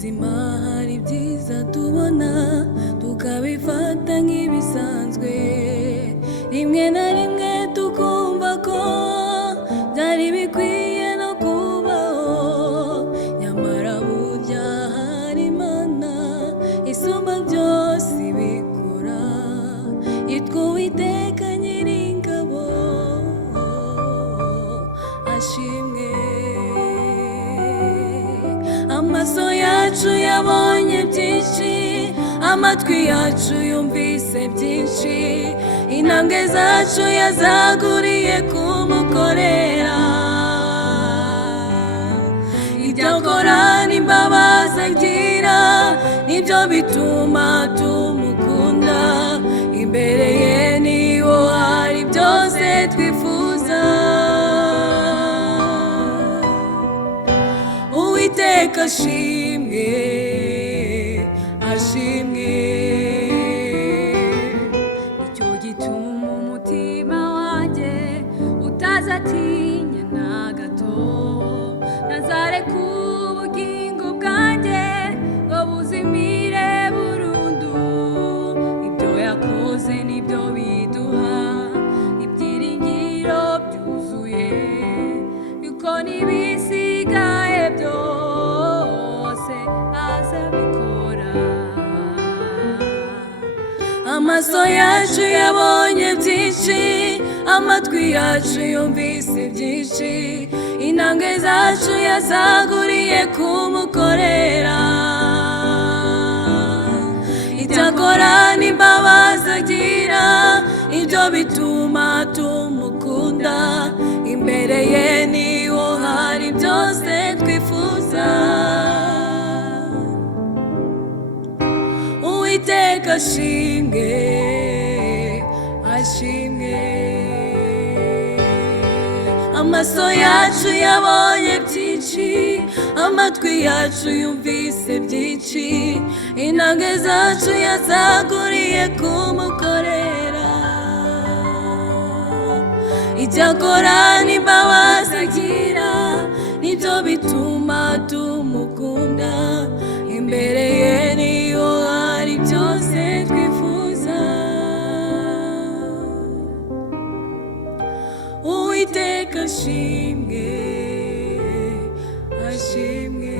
buzima hari byiza tubona tukabifata nk'ibisanzwe, rimwe na rimwe tukumva ko byari bikwiye no kubaho, nyamara burya hari Imana isumba byose ibikora, yitwa Uwiteka Nyiringabo, ashimwe. Amaso yacu yabonye byinshi, amatwi yacu yumvise byinshi, intambwe zacu yazaguriye kumukorera, ibyo akora n'imbabazi agira nibyo bituma tumukunda, imbere ye niho hari byose twifuza. Uwiteka ashimwe, ashimwe. Nicyo gituma umutima wanjye utazatinya na gato, ntazareka ubugingo bwanjye ngo buzimire burundu, ibyo yakoze nibyo biduha ibyiringiro byuzuye, yuko n'ibisigaye byose azabikora. Amaso yacu yabonye byinshi, amatwi yacu yumvise byinshi, intambwe zacu yazaguriye kumukorera, ibyo akora n'imbabazi agira nibyo bituma tumukunda, imbere ye niho hari byose twifuza. Uwiteka ashimwe, ashimwe. Amaso yacu yabonye byinshi, amatwi yacu yumvise byinshi, intambwe zacu yazaguriye kumukorera, ibyo akora n'imbabazi agira nibyo bituma tumukunda, imbere ye niho hari byose twifuza. Uwiteka ashimwe, ashimwe.